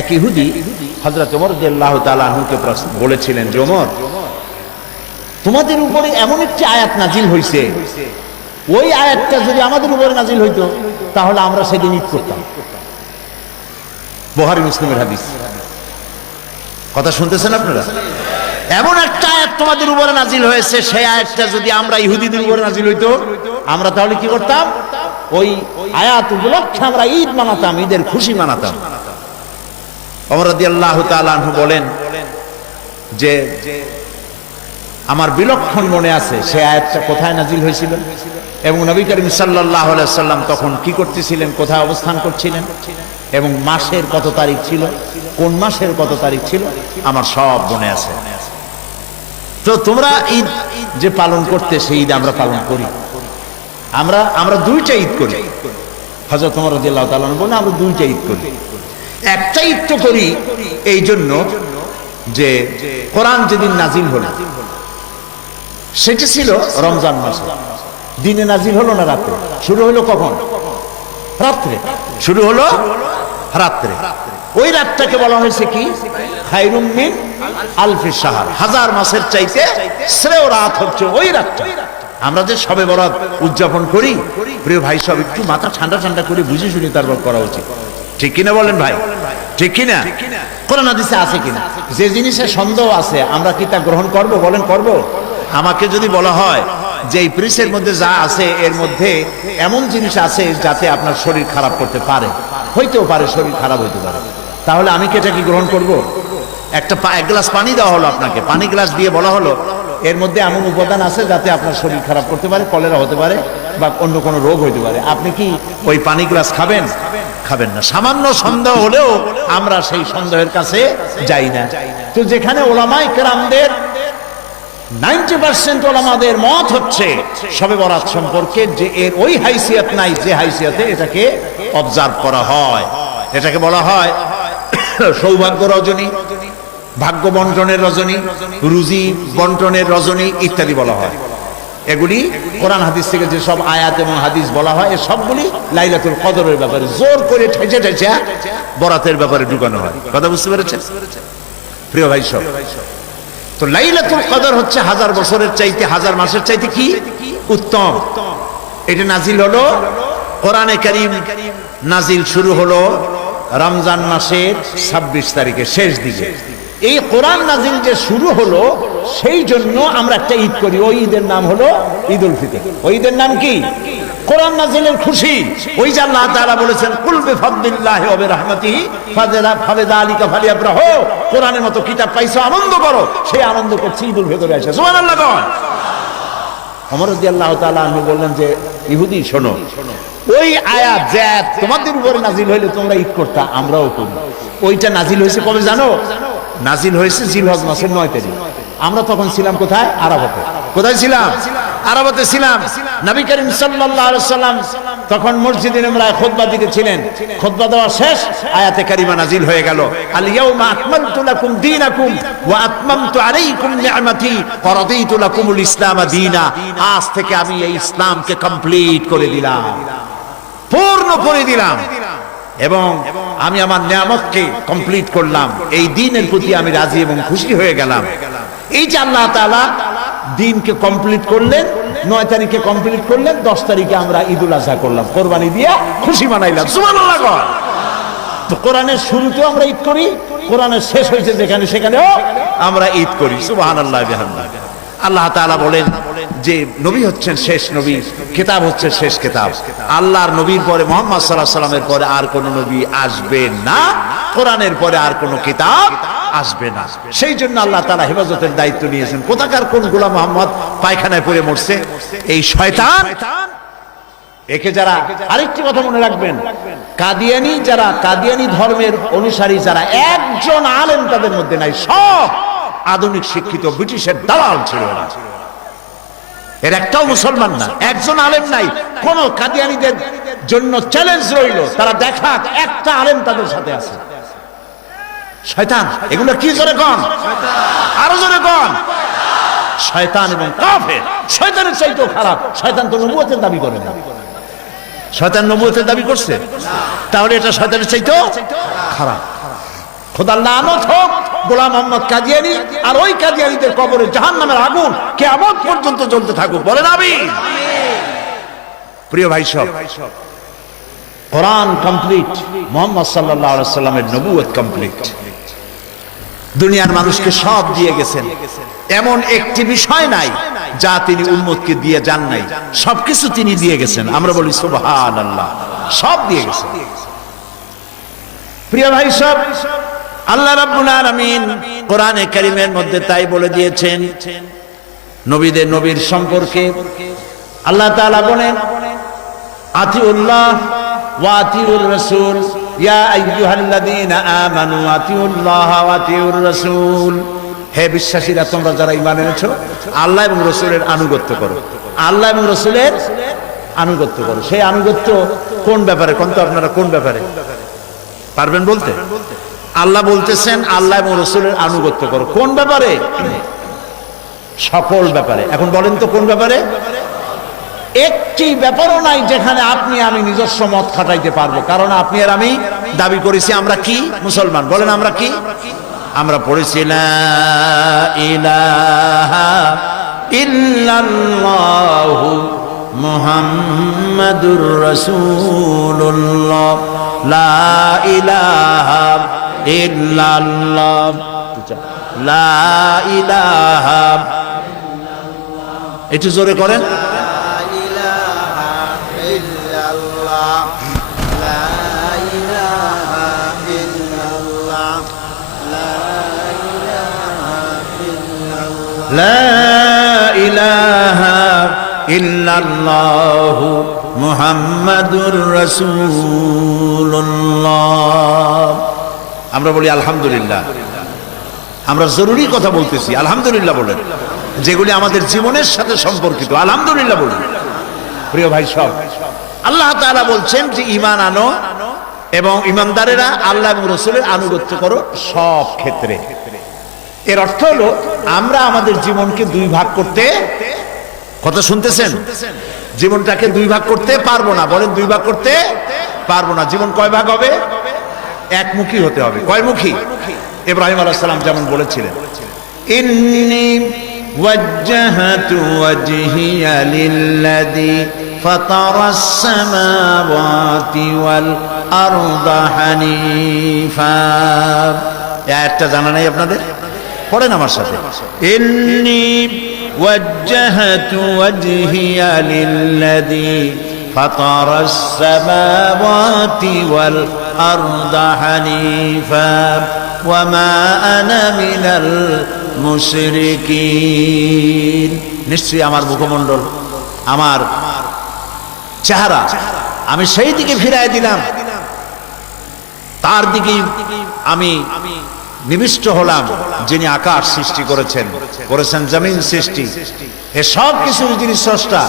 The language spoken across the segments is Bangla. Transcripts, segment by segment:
এক ইহুদি হযরত ওমর রাদিয়াল্লাহু তাআলা আনহুকে বলেছিলেন যে ওমর, তোমাদের উপরে এমন একটি আয়াত নাজিল হয়েছে, ওই আয়াতটা যদি আমাদের উপরে নাজিল হইতো তাহলে আমরা সেদিন ঈদ করতাম। বুখারী মুসলিমের হাদিস। কথা শুনতেছেন আপনারা? এমন একটা আয়াত তোমাদের উপরে নাজিল হয়েছে, সেই আয়াতটা যদি আমরা ইহুদিদের উপরে নাজিল হইতো আমরা তাহলে কি করতাম? ওই আয়াত উপলক্ষে আমরা ঈদ মানাতাম, ঈদের খুশি মানাতাম। ওমর রাদিয়াল্লাহু তাআলা আনহু বলেন যে আমার বিলক্ষণ মনে আছে সেই আয়াতটা কোথায় নাজিল হয়েছিল এবং নবী করিম সাল্লাল্লাহু আলাইহি সাল্লাম তখন কি করতেছিলেন, কোথায় অবস্থান করছিলেন এবং মাসের কত তারিখ ছিল, কোন মাসের কত তারিখ ছিল, আমার সব মনে আছে। তো তোমরা ঈদ যে পালন করতে, সেই ঈদ আমরা পালন করি। আমরা দুইটা ঈদ করি। হযরত ওমর রাদিয়াল্লাহু তাআলা বলেন আমরা দুইটা ঈদ করি। একটা ঈদ তো করি এই জন্য যে কোরআন যেদিন নাজিল হলো সেটা ছিল রমজান মাসে। দিনে নাজিল হলো না রাতে? শুরু হলো কখন? রাত্রে। শুরু হলো রাত্রে। ওই রাতটাকে বলা হয়েছে কি? খায়রুম মিন আলফি শাহর, হাজার মাসের চাইতে শ্রেয় রাত হচ্ছে ওই রাতটা। আমরা যে শবে বরাত উদযাপন করি, প্রিয় ভাই, সব একটু মাথা ঠান্ডা ঠান্ডা করে বুঝে শুনে তারপর করা উচিত। ঠিক কিনা বলেন ভাই? ঠিক কিনা? কোরআন হাদিসে আছে কিনা? যে জিনিসে সন্দেহ আছে আমরা কি তা গ্রহণ করব? বলেন করব? আমাকে যদি বলা হয় যে এই প্রেসের মধ্যে যা আছে এর মধ্যে এমন জিনিস আছে যাতে আপনার শরীর খারাপ করতে পারে, হইতেও পারে শরীর খারাপ হইতে পারে, তাহলে আমি কি এটা কি গ্রহণ করব? এক গ্লাস পানি দেওয়া হলো আপনাকে, পানি গ্লাস দিয়ে বলা হলো এর মধ্যে এমন উপাদান আছে যাতে আপনার শরীর খারাপ করতে পারে, কলেরা হতে পারে বা অন্য কোনো রোগ হইতে পারে, আপনি কি ওই পানি গ্লাস খাবেন? খাবেন না। সামান্য সন্দেহ হলেও আমরা সেই সন্দেহের কাছে যাই না। তো যেখানে ওলামায়ে কেরামদের 90% ওলামাদের মত হচ্ছে শবে বরাত সম্পর্কে যে এর ওই হাইসিয়ত নাই যে হাইসিয়তে এটাকে অবজার্ভ করা হয়, এটাকে বলা হয় সৌভাগ্য রজনী, ভাগ্য বন্টনের রজনী, রুজি বন্টনের রজনী ইত্যাদি বলা হয়। এগুলি কোরআন হাদিস থেকে যে সব আয়াত এবং হাদিস বলা হয় এই সবগুলি লাইলাতুল কদরের ব্যাপারে জোর করে ঠেচে ঠেচে বরাতের ব্যাপারে ঢুকানো হয়। কথা বুঝতে পেরেছেন প্রিয় ভাই সব? তো লাইলাতুল কদর হচ্ছে হাজার বছরের চাইতে, হাজার মাসের চাইতে কি উত্তম। এটা নাজিল হলো কোরআনে কারীম নাজিল শুরু হলো রমজান মাসের 26 তারিখে শেষ দিকে। এই কোরআন নাজিল যে শুরু হলো সেই জন্য আমরা একটা ঈদ করি, ওই ঈদের নাম হলো ঈদ উল ফিতর। ওই ঈদের নাম কি? কোরআন নাজিলের খুশি। ওই যে আল্লাহ তাআলা বলেছেন কুল বিফাদলিল্লাহি ওয়া বিরহমাতিহি ফাবিযালিকা ফালিয়াফরাহু, কোরআনের মতো কিতাব পাইছো আনন্দ করো। সেই আনন্দ করছি ঈদ উল ফিতরে এসে। সুবহানাল্লাহ। ওমর রাদিয়াল্লাহু তাআলা আনহু বললেন যে ইহুদি শোনো, ওই আয়াত যে তোমাদের উপরে নাজিল হইলে তোমরা ঈদ করতা, আমরাও করি। ওইটা নাজিল হয়েছে কবে জানো? নাজিল হয়েছে জিলহজ মাসের 9 তারিখ। আমরা তখন ছিলাম কোথায়? আরাফাতে। কোথায় ছিলাম? আরাফাতে ছিলাম। নবী করিম সাল্লাল্লাহু আলাইহি সাল্লাম তখন মসজিদে নববীতে খুতবা দিতেছিলেন। খুতবা দেওয়া শেষ, আয়াতে কারিমা নাজিল হয়ে গেল। আল ইয়াউমা আকমালতু লাকুম দীনাকুম ওয়া আতমামতু আলাইকুম নি'মাতি ওয়া রাদিতু লাকুমুল ইসলাম দীনা। আজ থেকে আমি এই ইসলামকে কমপ্লিট করে দিলাম, পূর্ণ করে দিলাম এবং আমি আমার নিয়ামতকে কমপ্লিট করলাম। এই দ্বীনের প্রতি আমি রাজি এবং খুশি হয়ে গেলাম। এই যে আল্লাহ তাআলা দ্বীনকে কমপ্লিট করলেন, 9 তারিখে কমপ্লিট করলেন, 10 তারিখে আমরা ঈদুল আযহা করলাম, কোরবানি দিয়ে খুশি মানাইলাম। সুবহানাল্লাহ। তো কোরআনের শুরুতেও আমরা ঈদ করি, কোরআনের শেষ হয়েছে যেখানে সেখানেও আমরা ঈদ করি। সুবহানাল্লাহ বিহামদিহি। আল্লাহ তাআলা বলেন যে নবী হচ্ছেন শেষ নবী, কিতাব হচ্ছে শেষ কিতাব। আল্লাহর নবীর পরে মুহাম্মদ সাল্লাল্লাহু আলাইহি ওয়াসাল্লামের পরে আর কোন নবী আসবে না, কোরআনের পরে আর কোন কিতাব আসবে না। সেই জন্য আল্লাহ তাআলা হেফাজতের দায়িত্ব নিয়েছেন। কোথাকার কোন গোলাম মুহাম্মদ পায়খানায় পড়ে মরছে, এই শয়তান। একে যারা, আরেকটি কথা মনে রাখবেন, কাদিয়ানী যারা, কাদিয়ানী ধর্মের অনুসারী যারা, একজন আলেম তাদের মধ্যে নাই, সব আধুনিক শিক্ষিত ব্রিটিশের দালাল ছিল না। এর একটাও মুসলমান না, একজন আলেম নাই। কোন কাদিয়ানীদের জন্য চ্যালেঞ্জ রইল, তারা দেখাক একটা আলেম তাদের সাথে আছে। শয়তান। এগুলো কি জোরে কোন? আরো জোরে কোন? শয়তান এবং কাফের। শয়তানের চাইতেও খারাপ। শয়তান তো নবুয়তের দাবি করে না। শয়তান নবুয়তের দাবি করছে, তাহলে এটা শয়তানের চাইতেও খারাপ। খোদার লানত হোক গোলাম মোহাম্মদ কাদিয়ানী আর ওই কাদিয়ানীদের কবরে জাহান্নামের আগুন কিয়ামত পর্যন্ত জ্বলতে থাকুক, বলেন আমিন। প্রিয় ভাই সব, কোরআন কমপ্লিট, মুহাম্মদ সাল্লাল্লাহু আলাইহি সাল্লামের নবুয়ত কমপ্লিট, দুনিয়ার মানুষকে সব দিয়ে গেছেন, এমন একটি বিষয় নাই যা তিনি উম্মতকে দিয়ে যান নাই, সবকিছু তিনি দিয়ে গেছেন। আমরা বলি সুবহানাল্লাহ, সব দিয়ে গেছেন। প্রিয় ভাই সব, আল্লাহ রাব্বুল আলামিন কোরআনে কারীমের মধ্যে তাই বলে দিয়েছেন নবীর সম্পর্কে। আল্লাহ তাআলা বলেন, আতিউল্লাহ ওয়া আতিউর রাসূল ইয়া আইয়ুহাল্লাযীনা আমানু আতিউল্লাহ ওয়া আতিউর রাসূল। হে বিশ্বাসীরা, তোমরা যারা ঈমান এনেছো আল্লাহ এবং রাসূলের আনুগত্য করো, আল্লাহ এবং রাসূলের আনুগত্য করো। সেই আনুগত্য কোন ব্যাপারে? কোন তো আপনারা কোন ব্যাপারে পারবেন বলতে? আল্লাহ বলতেছেন আল্লাহ এবং রাসূলের আনুগত্য করো, কোন ব্যাপারে? সকল ব্যাপারে। এখন বলেন তো কোন ব্যাপারে? একটি ব্যাপারও নাই যেখানে আপনি আমি নিজস্ব মত খাটাইতে পারবো, কারণ আপনি আর আমি দাবি করেছি আমরা কি মুসলমান। বলেন আমরা কি? আমরা পড়েছি লা ইলাহা ইল্লাল্লাহু মুহাম্মাদুর রাসূলুল্লাহ, লা ইলাহা ইল্লাল্লাহ, লা ইলাহা, একটু জোরে করেন, লা ইলাহা ইল্লাল্লাহু মুহাম্মাদুর রাসূলুল্লাহ। আমরা বলি আলহামদুলিল্লাহ, আমরা জরুরি কথা বলতেছি, আলহামদুলিল্লাহ বলেন, যেগুলি আমাদের জীবনের সাথে সম্পর্কিত, আলহামদুলিল্লাহ বলুন। প্রিয় ভাই সব, আল্লাহ তাআলা বলছেন যে ঈমান আনো এবং ঈমানদারেরা আল্লাহ এবং রাসূলের আনুগত্য করো সব ক্ষেত্রে। এর অর্থ হলো আমরা আমাদের জীবনকে দুই ভাগ করতে, কথা শুনতেছেন, জীবনটাকে দুই ভাগ করতে পারবো না। বলেন দুই ভাগ করতে পারবো না। জীবন কয় ভাগ হবে? একমুখী হতে হবে। কয়মুখী? ইব্রাহিম আলাইহিস সালাম যেমন বলেছিলেন, ইন্নী ওয়াজ্জাহাতু ওয়াজহিয়া লিল্লাযী ফাতারাস সামাওয়াতি ওয়াল আরদা হানিফা। একটা জানা নাই আপনাদের? পড়েন আমার সাথে, ইন্নী ওয়াজ্জাহাতু ওয়াজহিয়া লিল্লাযী ফাতারাস সামাওয়াতি ওয়াল আরদা হানিফা ওয়া মা আনা মিনাল মুশরিকিন। নিশ্চয়ই আমার মুখমণ্ডল, আমার চেহারা আমি সেই দিকে ফিরায় দিলাম, তার দিকে আমি নিবিষ্ট হলাম যিনি আকাশ সৃষ্টি করেছেন জমিন সৃষ্টি, এ সব কিছু যিনি স্রষ্টা,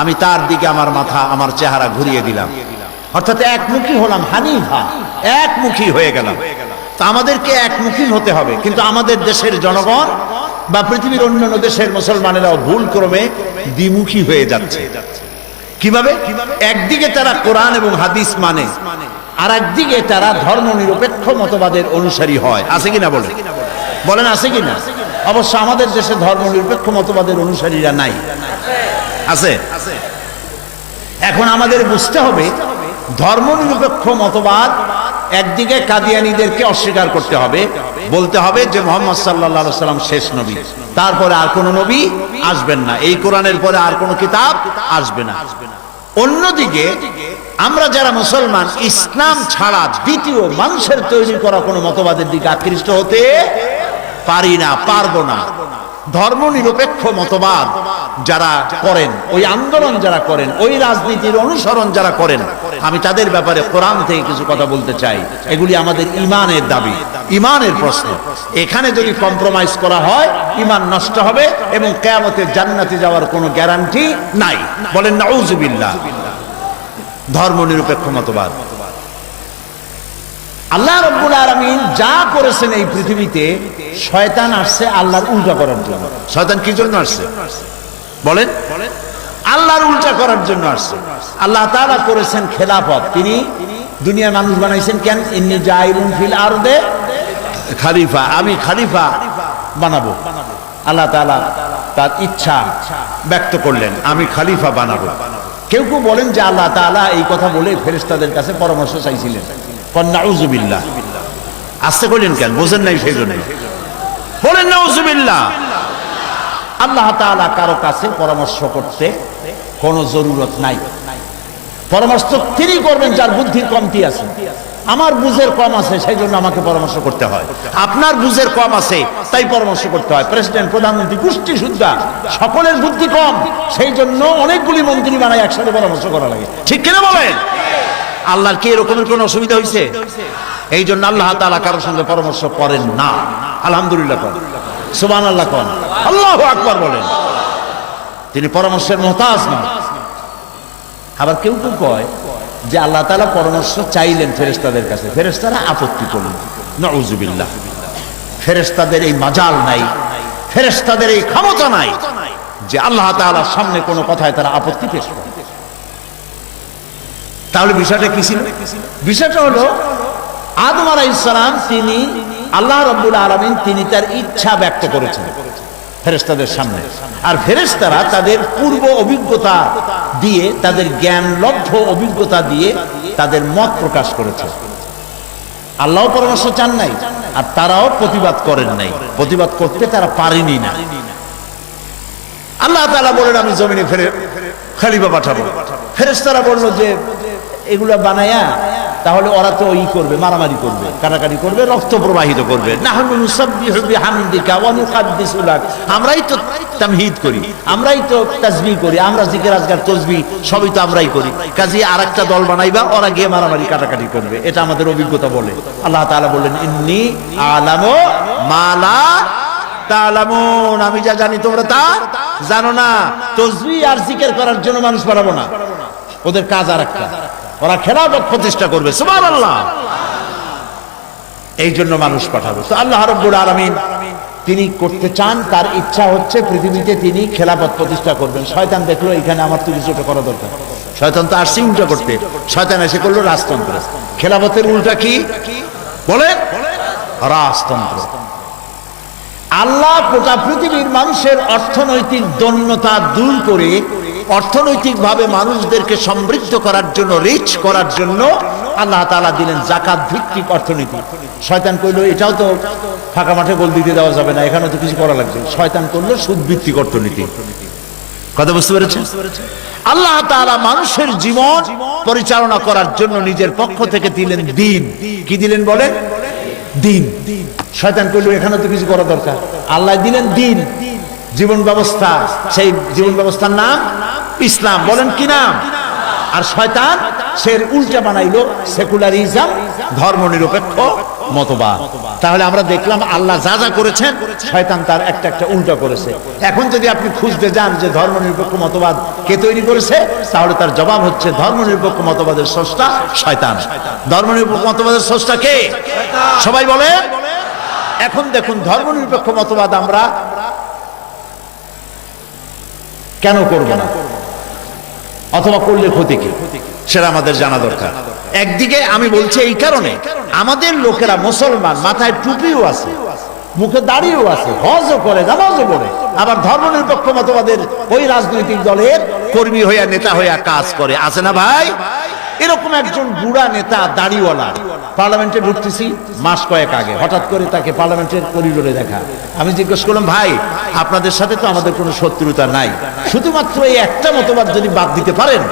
আমি তার দিকে আমার মাথা আমার চেহারা ঘুরিয়ে দিলাম। অর্থাৎ একমুখী হলাম, হানিফা, একমুখী হয়ে গেলাম। তা আমাদেরকে একমুখী হতে হবে, কিন্তু আমাদের দেশের জনগণ বা পৃথিবীর অন্যান্য দেশের মুসলমানেরাও ভুল ক্রমে দ্বিমুখী হয়ে যাচ্ছে। কিভাবে? একদিকে তারা কোরআন এবং হাদিস মানে, আর একদিকে তারা ধর্ম নিরপেক্ষ মতবাদের অনুসারী হয়। আছে কিনা বলেন? বলেন আছে কিনা? অবশ্য আমাদের দেশে ধর্ম নিরপেক্ষ মতবাদের অনুসারীরা নাই, আছে। এখন আমাদের বুঝতে হবে ধর্ম নিরপেক্ষ মতবাদ, একদিকে কাদিয়ানীদেরকে অস্বীকার করতে হবে, বলতে হবে যে মুহাম্মদ সাল্লাল্লাহু আলাইহি সাল্লাম শেষ নবী, তারপরে আর কোন নবী আসবেন না, এই কোরআনের পরে আর কোন কিতাব আসবে না। অন্যদিকে আমরা যারা মুসলমান, ইসলাম ছাড়া দ্বিতীয় মানুষের তৈরি করা কোনো মতবাদের দিকে আকৃষ্ট হতে পারি না, পারবো না। ধর্ম নিরপেক্ষ মতবাদ যারা করেন, ওই আন্দোলন যারা করেন, ওই রাজনীতির অনুসরণ যারা করেন, আমি তাদের ব্যাপারে কোরআন থেকে কিছু কথা বলতে চাই। এগুলি আমাদের ঈমানের দাবি, ঈমানের প্রশ্ন। এখানে যদি কম্প্রোমাইজ করা হয় ঈমান নষ্ট হবে এবং কিয়ামতে জান্নাতে যাওয়ার কোনো গ্যারান্টি নাই। বলেন নাউযুবিল্লাহ। ধর্ম নিরপেক্ষ মতবাদ, আল্লাহ রাব্বুল আলামিন যা করেছেন এই পৃথিবীতে, শয়তান আসছে আল্লাহর উল্টা করার জন্য। শয়তান কি জন্য আসছে? বলেন। আল্লাহর উল্টা করার জন্য আসছে। আল্লাহ তাআলা করেছেন খেলাফত, তিনি দুনিয়ার মানুষ বানাইছেন কেন? ইন্নী জাইলুন ফিল আরদে খালিফা, আমি খালিফা বানাবো। আল্লাহ তাআলা তার ইচ্ছা ব্যক্ত করলেন, আমি খালিফা বানাবো। কেউ কেউ বলেন যে আল্লাহ তাআলা এই কথা বলে ফেরেশতাদের কাছে পরামর্শ চাইছিলেন। নাউযুবিল্লাহ। আস্তে করলেন কেন? বোঝেন নাই সেই জন্য বলেন নাউযুবিল্লাহ। আল্লাহ তাআলা কারো কাছে পরামর্শ করতে কোনো জরুরত নাই। পরামর্শ তিনি করবেন যার বুদ্ধির কমতি আছে। আমার বুঝের কম আছে, সেই জন্য আমাকে পরামর্শ করতে হয়। আপনার বুঝের কম আছে, তাই পরামর্শ করতে হয়। প্রেসিডেন্ট, প্রধানমন্ত্রী, গোষ্ঠী সুদ্ধা সকলের বুদ্ধি কম, সেই জন্য অনেকগুলি মন্ত্রী বানায় একসাথে পরামর্শ করা লাগে। ঠিক কিনা বলেন? আল্লাহর কি এরকমের কোনো অসুবিধা হয়েছে? এই জন্য আল্লাহ তাআলা কারোর সঙ্গে পরামর্শ করেন না। আলহামদুলিল্লাহ কোন, সুবহানাল্লাহ কোন, আল্লাহু আকবার বলেন। তিনি পরামর্শের মুহতাজ না। আবার কেউ কেউ কয় যে আল্লাহ তাআলা পরামর্শ চাইলেন ফেরেশতাদের কাছে, ফেরেশতারা আপত্তি করলেন। নাউযুবিল্লাহ। ফেরেশতাদের এই মাজাল নাই, ফেরেশতাদের এই ক্ষমতা নাই যে আল্লাহ তাআলার সামনে কোনো কথায় তারা আপত্তি পেশ করে। তাহলে বিষয়টা কি ছিল? বিষয়টা হলো আদম আলাইহিস সালাম, তিনি আল্লাহ রাব্বুল আলামিন তিনি তার ইচ্ছা ব্যক্ত করেছেন ফেরেশতাদের সামনে। আর ফেরেশতারা তাদের পূর্ব অভিজ্ঞতা দিয়ে, তাদের জ্ঞানলব্ধ অভিজ্ঞতা দিয়ে তাদের মত প্রকাশ করেছে। আল্লাহও পরামর্শ চান নাই, আর তারাও প্রতিবাদ করেন নাই। প্রতিবাদ করতে তারা পারেনি না। আল্লাহ তাআলা বলেন আমি জমিনে খলিফা পাঠাবো। ফেরেশতারা বলল যে এগুলা বানায়া তাহলে ওরা তো ই করবে, মারামারি করবে, কাটাকাটি করবে, রক্ত প্রবাহিত করবে। নাহনু নুসাব্বিহু বিহামদিকা ওয়া নুকাদ্দিসু লাক। আমরাই তো তামহিদ করি, আমরাই তো তাসবিহ করি, আমরা জিকির আজকার তাসবিহ সবই তো আমরাই করি। কাজে আরেকটা দল বানাইবা, ওরা গিয়ে মারামারি কাটাকাটি করবে। এটা আমাদের অভিজ্ঞতা বলে। আল্লাহ তাআলা বললেন ইন্নী আলামু মা লা তা'লামুন। আমি যা জানি তোমরা তা জানো না। তাসবিহ আর জিকির করার জন্য মানুষ বানাবো না, ওদের কাজ আরেকটা। ওরা খেলাফত প্রতিষ্ঠা করবে। সুবহানাল্লাহ। এই জন্য মানুষ পাঠাবে। তো আল্লাহ রাব্বুল আলামিন তিনি করতে চান, তার ইচ্ছা হচ্ছে পৃথিবীতে তিনি খেলাফত প্রতিষ্ঠা করবেন। শয়তান দেখলো এখানে আমার তো কিছুটা করা দরকার। শয়তান তো আসছে উল্টা করতে। শয়তান এসে করলো রাজতন্ত্র। খেলাফতের উল্টা কি বলে? রাজতন্ত্র। আল্লাহ গোটা পৃথিবীর মানুষের অর্থনৈতিক দৈন্যতা দূর করে অর্থনৈতিকভাবে মানুষদেরকে সমৃদ্ধ করার জন্য, রিচ করার জন্য আল্লাহ তাআলা দিলেন যাকাত ভিত্তিক অর্থনীতি। শয়তান কইল এটাও তো ফাঁকা মাঠে গোল দিতে দেওয়া যাবে না, এখানে তো কিছু করা লাগবে। শয়তান করলো সুদ ভিত্তিক অর্থনীতি। কথা বুঝতে পেরেছেন? আল্লাহ তাআলা মানুষের জীবন পরিচালনা করার জন্য নিজের পক্ষ থেকে দিলেন দিন। কি দিলেন বলেন? দিন। শয়তান কইল এখানে তো কিছু করা দরকার। আল্লাহ দিলেন দিন, জীবন ব্যবস্থা। সেই জীবন ব্যবস্থার নাম ইসলাম। বলেন কি নাম? আর শয়তান সে উল্টা বানাইলো সেকুলারিজম, ধর্মনিরপেক্ষ মতবাদ। তাহলে আমরা দেখলাম আল্লাহ যা যা করেছেন শয়তান তার একটা একটা উল্টা করেছে। এখন যদি আপনি খুঁজতে যান যে ধর্মনিরপেক্ষ মতবাদ কে তৈরি করেছে, তাহলে তার জবাব হচ্ছে ধর্মনিরপেক্ষ মতবাদের স্রষ্টা শয়তান। ধর্মনিরপেক্ষ মতবাদের স্রষ্টা কে? সবাই বলে। এখন দেখুন ধর্মনিরপেক্ষ মতবাদ আমরা কেন করব না, অথবা করলে ক্ষতি কি, সেটা আমাদের জানা দরকার। একদিকে আমি বলছি এই কারণে, আমাদের লোকেরা মুসলমান, মাথায় টুপিও আছে, মুখে দাড়িও আছে, হজও করে, নামাজও পড়ে, আবার ধর্মনিরপেক্ষ মতবাদের ওই রাজনৈতিক দলের কর্মী হইয়া, নেতা হইয়া কাজ করে। আছে না ভাই? এরকম একজন বুড়া নেতা, দাড়িওয়ালা, পার্লামেন্টে ঢুকতেছি মাস কয়েক আগে, হঠাৎ করে তাকে পার্লামেন্টের করিডোরে দেখা। আমি জিজ্ঞেস করলাম, ভাই আপনাদের সাথে তো আমাদের কোনো শত্রুতা নাই, শুধুমাত্র এই একটা মতবাদ যদি বাদ দিতে পারেন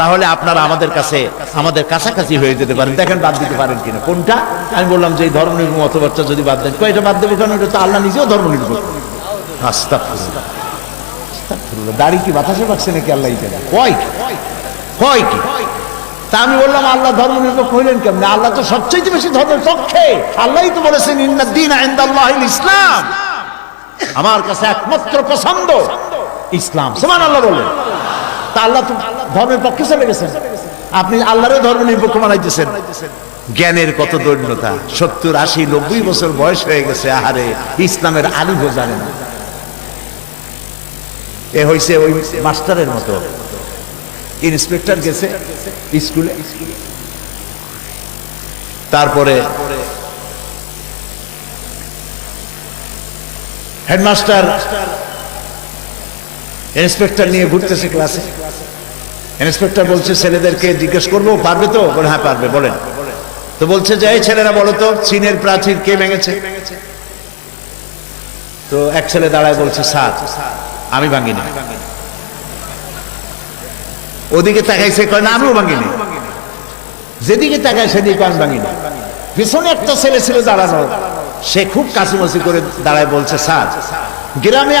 তাহলে আপনারা আমাদের কাছে, আমাদের কাছাকাছি হয়ে যেতে পারেন, দেখেন বাদ দিতে পারেন কিনা। কোনটা? আমি বললাম যে এই ধর্মনিরপেক্ষ মতবাদটা যদি বাদ দেন। কয়টা বাদ দেবো? কারণ এটা তো আল্লাহ নিজেও ধর্মনিরপেক্ষ। আস্তাগফিরুল্লাহ, আস্তাগফিরুল্লাহ। দাড়ি কি বাতাসে পাচ্ছে নাকি? আল্লাহ কয় কি? তা আমি বললাম আল্লাহ ধর্মনিরপেক্ষ হইলেন কেমন? আল্লাহ তো সবচেয়ে বেশি ধর্মের পক্ষে। আল্লাহই তো বলেছেন ইন্নাদ দীনা ইনদাল্লাহিল ইসলাম, আমার কাছে একমাত্র পছন্দ ইসলাম। সুবহানাল্লাহ বলেন। তা আল্লাহ তো ধর্মের পক্ষে চলে গেছেন, আপনি আল্লাহরও ধর্মনিরপেক্ষ বানাইতেছেন। জ্ঞানের কত দৈন্যতা! 70, 80, 90 বছর বয়স হয়ে গেছে, আহারে ইসলামের আলিফও জানে না। এ হইছে ওই মাস্টারের মতো। ইন্সপেক্টর গেছে স্কুলে, তারপরে হেডমাস্টার ইন্সপেক্টর নিয়ে ঘুরতেছে ক্লাসে। ইন্সপেক্টর বলছে ছেলেদেরকে জিজ্ঞেস করবো, পারবে তো? বলে হ্যাঁ পারবে, বলেন। তো বলছে যে এই ছেলেরা বলো তো চীনের প্রাচীর কে ভেঙেছে? তো এক ছেলে দাঁড়ায় বলছে স্যার আমি ভাঙিনি। ওদিকে তাকাইছে, কয় না আমিও ভাঙিনি। যেদিকে তাকায় সেদিকে আমি ভাঙিনি। পিছনে একটা ছেলে ছিল দাঁড়ানো, সে খুব কাছাকাছি করে দাঁড়ায় বলছে স্যার গ্রামে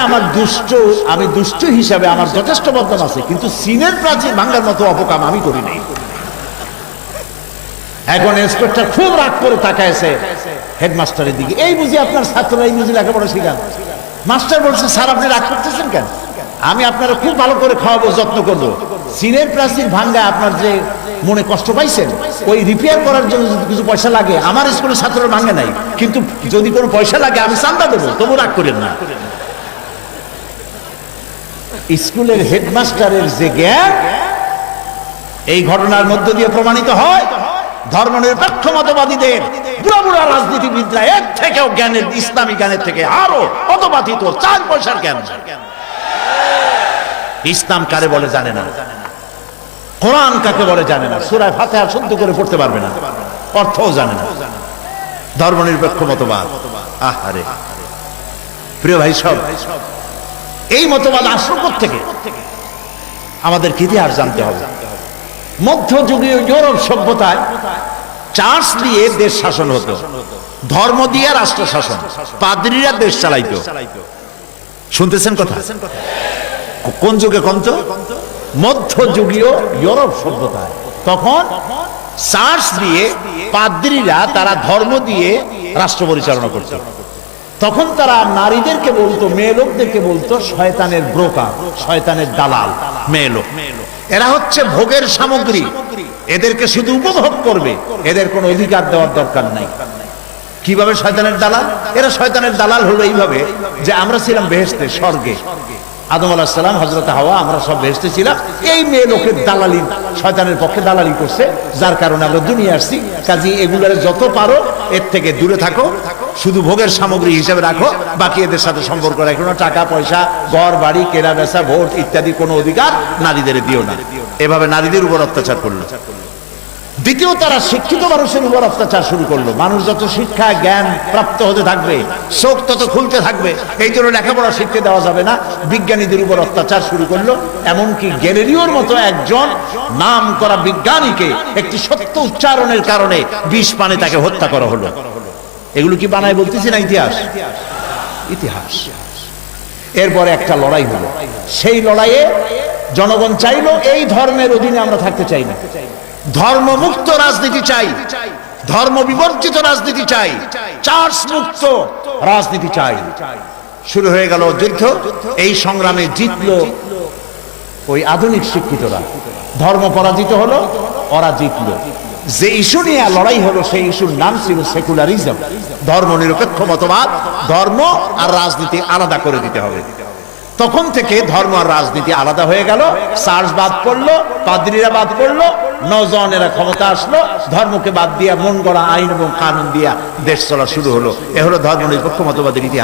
আমি দুষ্ট হিসাবে আমার যথেষ্ট বদনাম আছে, কিন্তু চীনের প্রাচীর ভাঙার মতো অপকাম আমি করি নাই। এখন ইন্সপেক্টর খুব রাগ করে তাকাইছে হেডমাস্টারের দিকে। এই বুঝি আপনার ছাত্ররা এই বুঝি লেখাপড়া শিখান? মাস্টার বলছে স্যার আপনি রাগ করতেছেন কেন? আমি আপনারা খুব ভালো করে খাওয়াবো, যত্ন করবো। চীনের প্রাচীর ভাঙ্গা আপনার যে মনে কষ্ট পাইছেন, ওই রিপেয়ার করার জন্য যদি কিছু পয়সা লাগে, আমার স্কুলের ছাত্ররা ভাঙে নাই, কিন্তু যদি কোনো পয়সা লাগে আমি চান্দা দেবো, তবু রাগ করেন না। স্কুলের হেডমাস্টারের যে জ্ঞান, এই ঘটনার মধ্য দিয়ে প্রমাণিত হয় ধর্মনিরপেক্ষ মতবাদীদের বুড়া বুড়া রাজনীতিবিদরা এর থেকেও জ্ঞানের, ইসলামী জ্ঞানের থেকে আরো অতবাধিত 4 পয়সার জ্ঞান। ইসলাম কারে বলে জানে না, কোরআন কাকে বলে জানে না, সূরা ফাতিহা শুদ্ধ করে পড়তে পারবে না, অর্থও জানে না। ধর্মনিরপেক্ষ মতবাদ, আহারে প্রিয় ভাই সব, এই মতবাদ আসলো কোত্থেকে? আমাদেরকে ইতিহাস জানতে হবে। মধ্যযুগীয় ইউরোপ সভ্যতায় চার্চ দিয়ে দেশ শাসন হতো, ধর্ম দিয়ে রাষ্ট্র শাসন, পাদ্রীরা দেশ চালাইতো। শুনতেছেন কথা? কোন যুগে? কোন তো মধ্যযুগীয় ইউরোপ সভ্যতায় তখন চার্চ দিয়ে পাদ্রীরা, তারা ধর্ম দিয়ে রাষ্ট্র পরিচালনা করত। তখন তারা নারীদেরকে বলতো, মেয়ে লোকদেরকে বলতো শয়তানের ব্রোকার, শয়তানের দালাল মেয়ে লোক। এরা হচ্ছে ভোগের সামগ্রী, এদেরকে শুধু উপভোগ করবে, এদের কোনো অধিকার দেওয়ার দরকার নাই। কিভাবে শয়তানের দালাল? এরা শয়তানের দালাল হলো এইভাবে যে আমরা ছিলাম বেহেশতে, স্বর্গে, আদম আলাইহিস সালাম, হযরত হাওয়া, আমরা সব বেহেশতে ছিলাম। এই মেয়ে লোকের দালালি, শয়তানের পক্ষে দালালি করছে, যার কারণে আমরা দুনিয়া আসছি। কাজী এগুলোর যত পারো এর থেকে দূরে থাকো, শুধু ভোগের সামগ্রী হিসেবে রাখো, বাকি এদের সাথে সম্পর্ক রাখো না। টাকা পয়সা, ঘর বাড়ি, কেনা বেচা, ভোট ইত্যাদি কোনো অধিকার নারীদের দিও না। এভাবে নারীদের উপর অত্যাচার করলো। দ্বিতীয়, তারা শিক্ষিত মানুষের উপর অত্যাচার শুরু করলো। মানুষ যত শিক্ষা জ্ঞান প্রাপ্ত হতে থাকবে, চোখ তত খুলতে থাকবে, এই জন্য লেখাপড়া শিখতে দেওয়া যাবে না, বিজ্ঞানীদের উপর অত্যাচার শুরু করলো। এমনকি গ্যালিলিওর মতো একজন নাম করা বিজ্ঞানীকে একটি সত্য উচ্চারণের কারণে বিষ পানে তাকে হত্যা করা হলো। এগুলো কি বানায় বলতেছি না? ইতিহাস, ইতিহাস। এরপরে একটা লড়াই হলো। সেই লড়াইয়ে জনগণ চাইলো এই ধর্মের অধীনে আমরা থাকতে চাই না, ধর্মমুক্ত রাজনীতি চাই, ধর্ম বিবর্জিত রাজনীতি চাই, চার্চ মুক্ত রাজনীতি চাই। শুরু হয়ে গেল যুদ্ধ। এই সংগ্রামে জিতলো ওই আধুনিক শিক্ষিতরা, ধর্ম পরাজিত হলো, ওরা জিতলো। যে ইস্যু নিয়ে লড়াই হলো সেই ইস্যুর নাম ছিল সেকুলারিজম, ধর্ম নিরপেক্ষ মতবাদ। ধর্ম আর রাজনীতি আলাদা করে দিতে হবে। তখন থেকে ধর্ম আর রাজনীতি আলাদা হয়ে গেল। চার্চ বাদ পড়লো, পাদ্রীরা বাদ পড়লো, নওজওয়ানেরা ক্ষমতা আসলো, ধর্মকে বাদ দিয়া মন গড়া আইন এবং কানুন দিয়া দেশ চলা শুরু হলো। এ হলো ধর্ম নিরপেক্ষ মতবাদের ইতিহাস।